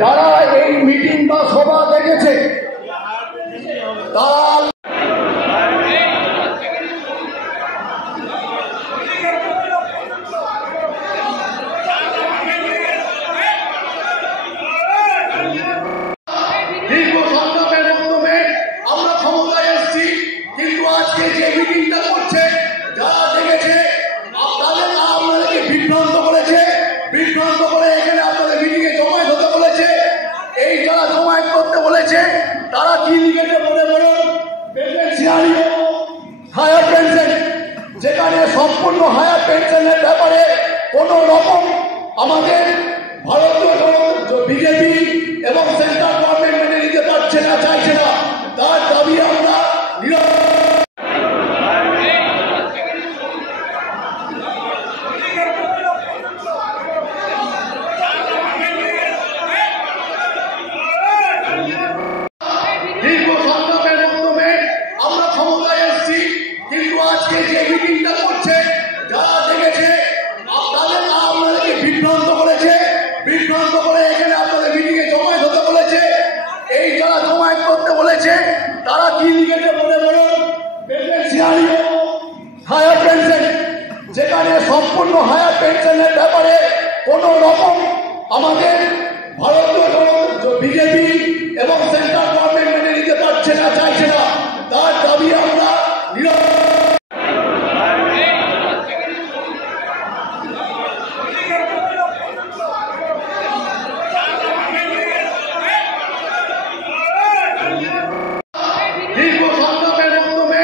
যারা এই মিটিং বা সভা দেখেছে তারা দীর্ঘ সংগ্রামের মাধ্যমে আমরা ক্ষমতায় এসেছি, কিন্তু আজকে যে মিটিংটা করছে যারা দেখেছে আপনাদেরকে বিভ্রান্ত করেছে, বিভ্রান্ত করে এখানে আপনাদের মিটিংয়ে জমায়েত হতে বলেছে। এই যারা জমায়েত করতে বলেছে তারা কি লিখেছে বলে বলুন? বেনিফিশিয়ারি হায়ার পেনশন, যেখানে সম্পূর্ণ হায়ার পেনশনের ব্যাপারে কোন রকম আমাদের ভারতীয় বিজেপি এবং সেন্ট্রাল গভর্নমেন্ট মেনে নিতে পারছে না, চাইছে না। তার দাবি আমরা দীর্ঘ সংগ্রামের মাধ্যমে আমরা ক্ষমতায় এসেছি, কিন্তু আজকে যে মিটিংটা করছে যারা দেখেছে আপনাদেরকে বিভ্রান্ত করেছে, বিভ্রান্ত করে এখানে আপনাদের মিটিংয়ে জমায়েত হতে বলেছে। এই যারা জমায়েত করতে বলেছে তারা কি লিখেছে বলে বলুন? বেনিফিশিয়ারি হায়ার পেনশন, যেখানে সম্পূর্ণ হায়ার পেনশনের ব্যাপারে কোন রকম আমাদের ভারতীয় বিজেপি এবং সেন্ট্রাল গভর্নমেন্ট মেনে নিতে পারছে না, চাইছে না। তার দাবি আমরা দীর্ঘ সংগ্রামের মাধ্যমে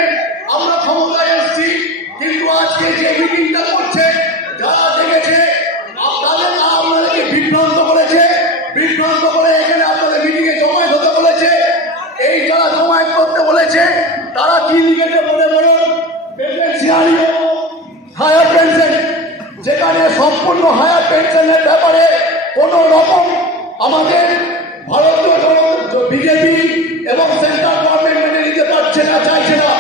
আমরা ক্ষমতায় এসেছি, কিন্তু আজকে যে মিটিংটা করছে যারা দেখেছে আপনাদেরকে বিভ্রান্ত করেছে, বিভ্রান্ত করে এখানে আপনাদের মিটিংয়ে জমায়েত হতে বলেছে। এই যারা জমায়েত করতে বলেছে তারা কি লিখেছে বলে বলুন? বেনিফিশিয়ারি হায়ার পেনশন, যেখানে সম্পূর্ণ হায়ার পেনশনের ব্যাপারে কোন রকম আমাদের ভারতীয় বিজেপি এবং সেন্ট্রাল গভর্নমেন্ট মেনে নিতে পারছে না, চাইছে না।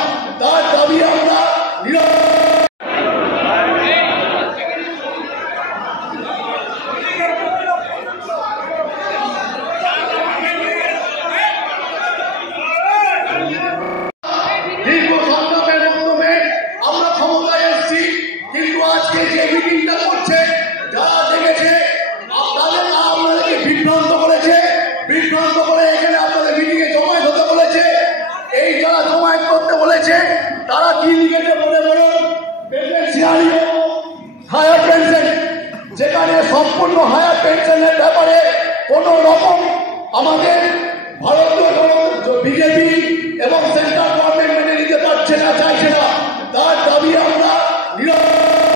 তার দাবি আমরা দীর্ঘ সংগ্রামের মাধ্যমে আমরা ক্ষমতায় এসেছি, কিন্তু আজকে যে মিটিংটা করছে যারা দেখেছে আপনাদেরকে বিভ্রান্ত করেছে, বিভ্রান্ত করে এখানে আপনাদের মিটিংয়ে জমায়েত হতে বলেছে। এই যারা জমায়েত করতে বলেছে তারা কি লিখেছে বলে বলুন? বেনিফিশিয়ারি হায়ার পেনশন, যেখানে সম্পূর্ণ হায়ার পেনশনের ব্যাপারে কোন রকম আমাদের ভারতীয় বিজেপি এবং সেন্ট্রাল